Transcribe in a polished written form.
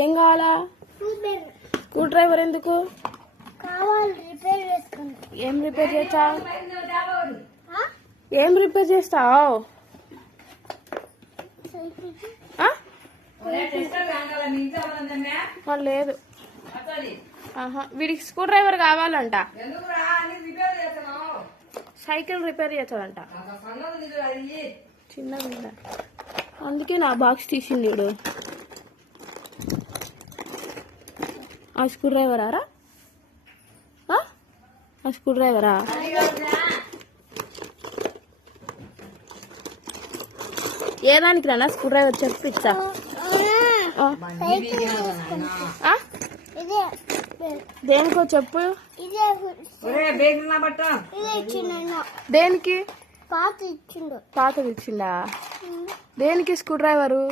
ఏం కావాలా? Screw driver ఎందుకు? ఏం రిపేర్ చేస్తావు? ఏం రిపేర్ చేస్తావు? లేదు. వీడికి స్క్రూ డ్రైవర్ కావాలంట. సైకిల్ రిపేర్ చేస్తాడంట. చిన్నది అందుకే నా బాక్స్ తీసింది వీడు. ఆ స్క్రూ డ్రైవరా? ఆ స్క్రూ డ్రైవరా? ఏ దానికి రానా స్క్రూ డ్రైవర్ చెప్పు ఇచ్చా. దేనికో చెప్పు. దేనికి? పాతది ఇచ్చిండా? దేనికి స్క్రూ డ్రైవరు?